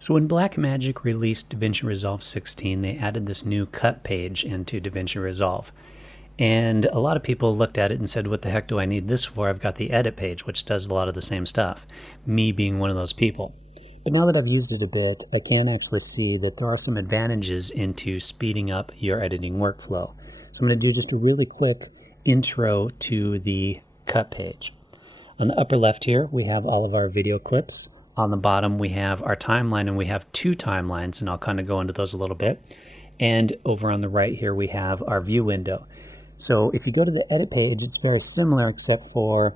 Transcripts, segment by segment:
So when Blackmagic released DaVinci Resolve 16, they added this new cut page into DaVinci Resolve. And a lot of people looked at it and said, what the heck do I need this for? I've got the edit page, which does a lot of the same stuff, me being one of those people. But now that I've used it a bit, I can actually see that there are some advantages into speeding up your editing workflow. So I'm going to do just a really quick intro to the cut page. On the upper left here, we have all of our video clips. On the bottom, we have our timeline, and we have two timelines, and I'll kind of go into those a little bit. And over on the right here, we have our view window. So if you go to the edit page, it's very similar, except for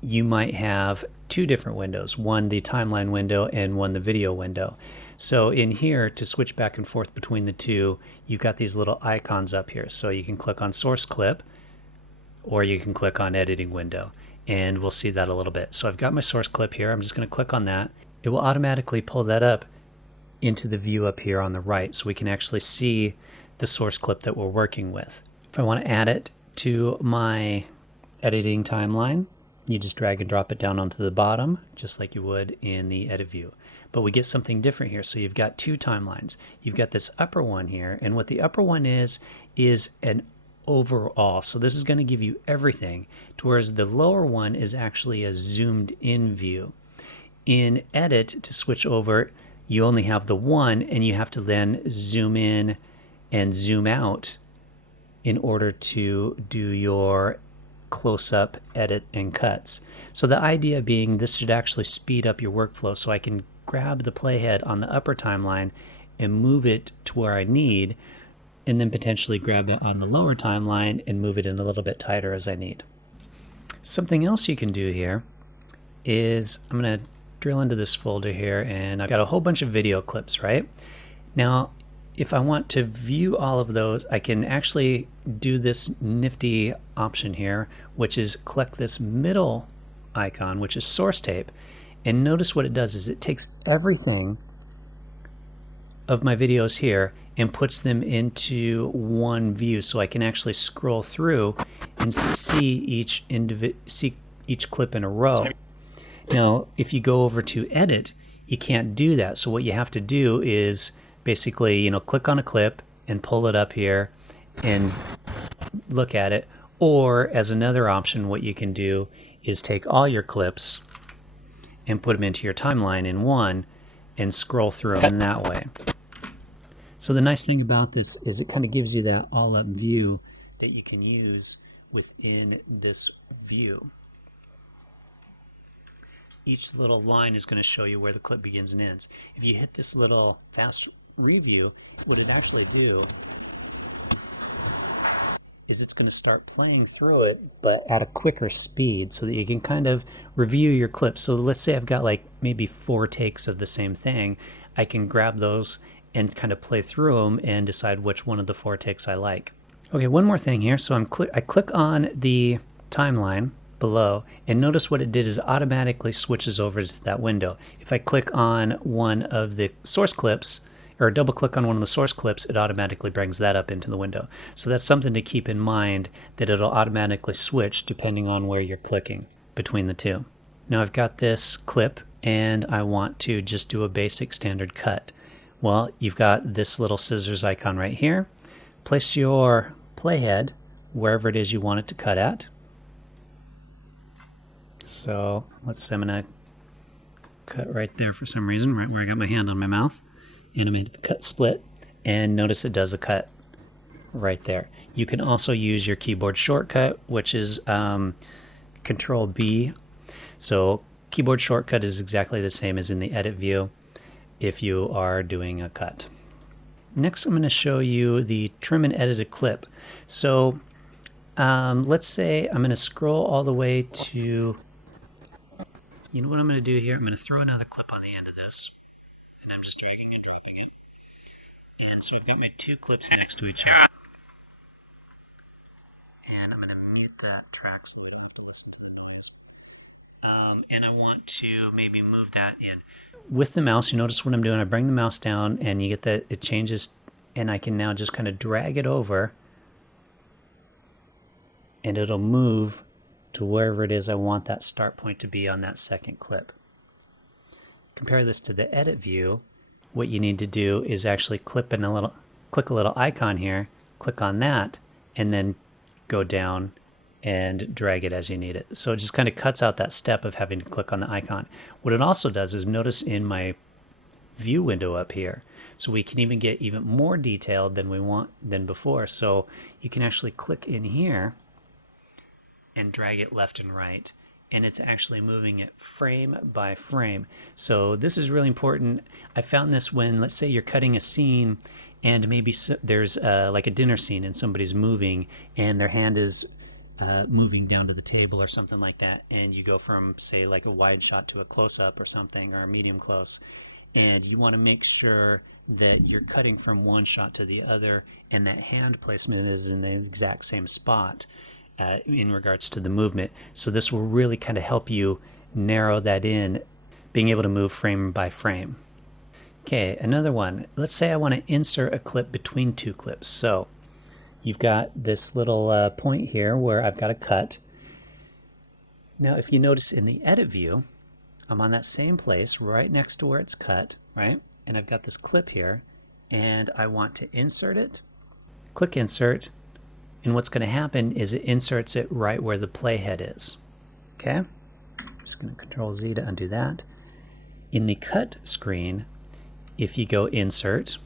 you might have two different windows, one the timeline window and one the video window. So in here, to switch back and forth between the two, you've got these little icons up here. So you can click on source clip, or you can click on editing window, and we'll see that a little bit. So I've got my source clip here. I'm just going to click on that. It will automatically pull that up into the view up here on the right, so we can actually see the source clip that we're working with. If I want to add it to my editing timeline, you just drag and drop it down onto the bottom, just like you would in the edit view. But we get something different here. So you've got two timelines. You've got this upper one here, and what the upper one is an overall. So this is going to give you everything, whereas the lower one is actually a zoomed in view. In edit, to switch over, you only have the one, and you have to then zoom in and zoom out in order to do your close-up edit and cuts. So the idea being, this should actually speed up your workflow, so I can grab the playhead on the upper timeline and move it to where I need, and then potentially grab it on the lower timeline and move it in a little bit tighter as I need. Something else you can do here is, I'm going to drill into this folder here, and I've got a whole bunch of video clips, right? Now, if I want to view all of those, I can actually do this nifty option here, which is click this middle icon, which is source tape, and notice what it does is it takes everything of my videos here and puts them into one view, so I can actually scroll through and see each clip in a row. Now, if you go over to edit, you can't do that. So what you have to do is basically, click on a clip and pull it up here and look at it. Or as another option, what you can do is take all your clips and put them into your timeline in one and scroll through them that way. So the nice thing about this is it kind of gives you that all-up view that you can use within this view. Each little line is going to show you where the clip begins and ends. If you hit this little fast review, what it actually do is it's going to start playing through it, but at a quicker speed, so that you can kind of review your clips. So let's say I've got like maybe 4 takes of the same thing. I can grab those and kind of play through them and decide which one of the 4 takes I like. Okay, one more thing here. So I click on the timeline below, and notice what it did is automatically switches over to that window. If I click on one of the source clips, or double click on one of the source clips, it automatically brings that up into the window. So that's something to keep in mind, that it'll automatically switch depending on where you're clicking between the two. Now I've got this clip and I want to just do a basic standard cut. Well, you've got this little scissors icon right here. Place your playhead wherever it is you want it to cut at. So let's say I'm going to cut right there for some reason, right where I got my hand on my mouth. And I'm going to cut split, and notice it does a cut right there. You can also use your keyboard shortcut, which is Control B. So keyboard shortcut is exactly the same as in the edit view if you are doing a cut. Next, I'm going to show you the trim and edit a clip. So let's say I'm going to scroll all the way to, you know what I'm going to do here? I'm going to throw another clip on the end of this, and I'm just dragging and dropping it. And so we've got my 2 clips next to each other. And I'm going to mute that track so we don't have to listen to the noise. And I want to maybe move that in. With the mouse, you notice what I'm doing. I bring the mouse down, and you get that it changes, and I can now just kind of drag it over, and it'll move to wherever it is I want that start point to be on that second clip. Compare this to the edit view. what you need to do is actually click a little icon here, click on that, and then go down and drag it as you need it. So it just kind of cuts out that step of having to click on the icon. What it also does is, notice in my view window up here, so we can even get even more detailed than before. So you can actually click in here and drag it left and right, and it's actually moving it frame by frame. So this is really important. I found this when, let's say you're cutting a scene and maybe there's like a dinner scene and somebody's moving and their hand is moving down to the table or something like that, and you go from, say, like a wide shot to a close-up or something, or a medium close, and you want to make sure that you're cutting from one shot to the other and that hand placement is in the exact same spot in regards to the movement. So this will really kind of help you narrow that in, being able to move frame by frame. Okay, another one. Let's say I want to insert a clip between two clips. So you've got this little point here where I've got a cut. Now if you notice in the edit view, I'm on that same place right next to where it's cut, right? And I've got this clip here, and I want to insert it. Click insert, and what's going to happen is it inserts it right where the playhead is. Okay? I'm just going to Control Z to undo that. In the cut screen, if you go insert,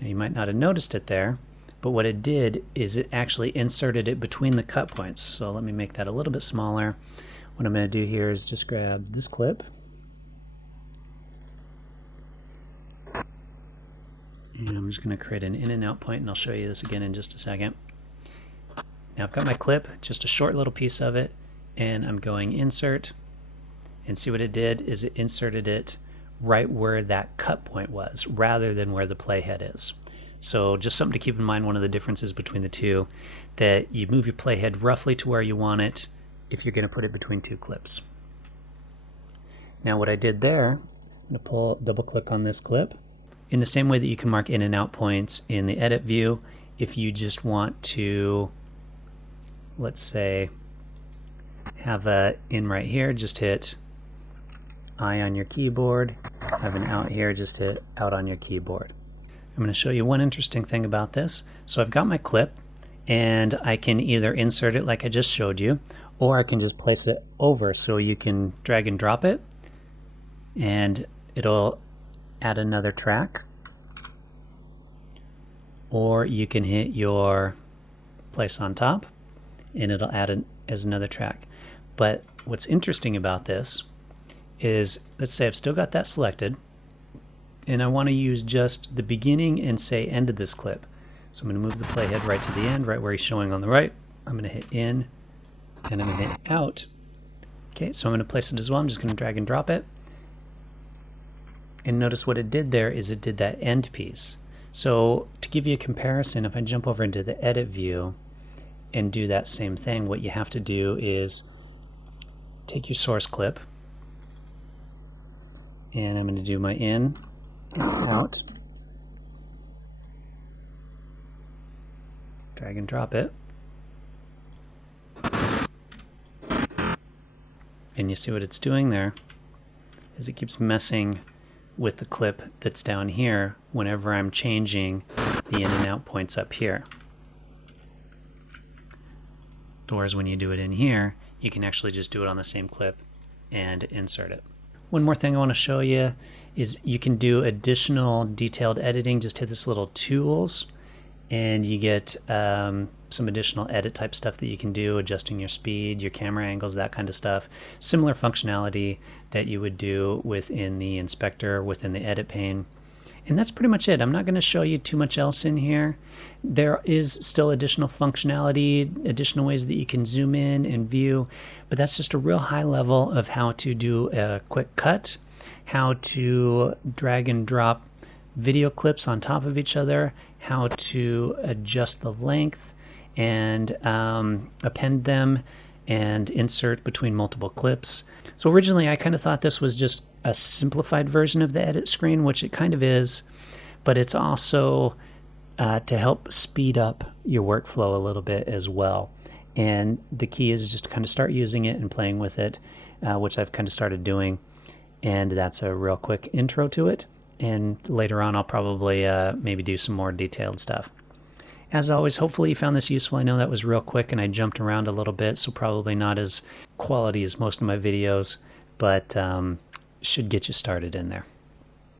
now you might not have noticed it there, but what it did is it actually inserted it between the cut points. So let me make that a little bit smaller. What I'm going to do here is just grab this clip, and I'm just going to create an in and out point, and I'll show you this again in just a second. Now I've got my clip, just a short little piece of it, and I'm going insert, and see what it did is it inserted it right where that cut point was rather than where the playhead is. So just something to keep in mind, one of the differences between the two, that you move your playhead roughly to where you want it if you're going to put it between two clips. Now what I did there, I'm going to double click on this clip. In the same way that you can mark in and out points in the edit view, if you just want to, let's say, have a in right here, just hit I on your keyboard. Have an out here, just hit out on your keyboard. I'm going to show you one interesting thing about this. So I've got my clip, and I can either insert it like I just showed you, or I can just place it over, so you can drag and drop it and it'll add another track, or you can hit your place on top and it'll add it as another track. But what's interesting about this is, let's say I've still got that selected and I want to use just the beginning and, say, end of this clip. So I'm going to move the playhead right to the end, right where he's showing on the right. I'm going to hit in and I'm going to hit out. Okay, so I'm going to place it as well. I'm just going to drag and drop it. And notice what it did there is it did that end piece. So to give you a comparison, if I jump over into the edit view and do that same thing, what you have to do is take your source clip, and I'm going to do my in and out, drag and drop it, and you see what it's doing there is it keeps messing with the clip that's down here whenever I'm changing the in and out points up here. Whereas when you do it in here, you can actually just do it on the same clip and insert it. One more thing I want to show you is you can do additional detailed editing. Just hit this little tools and you get some additional edit type stuff that you can do, adjusting your speed, your camera angles, that kind of stuff. Similar functionality that you would do within the inspector, within the edit pane. And that's pretty much it. I'm not going to show you too much else in here. There is still additional functionality, additional ways that you can zoom in and view, but that's just a real high level of how to do a quick cut, how to drag and drop video clips on top of each other, how to adjust the length and append them and insert between multiple clips. So originally I kind of thought this was just a simplified version of the edit screen, which it kind of is, but it's also to help speed up your workflow a little bit as well. And the key is just to kind of start using it and playing with it, which I've kind of started doing. And that's a real quick intro to it. And later on, I'll probably maybe do some more detailed stuff. As always, hopefully you found this useful. I know that was real quick and I jumped around a little bit, so probably not as quality as most of my videos, but should get you started in there.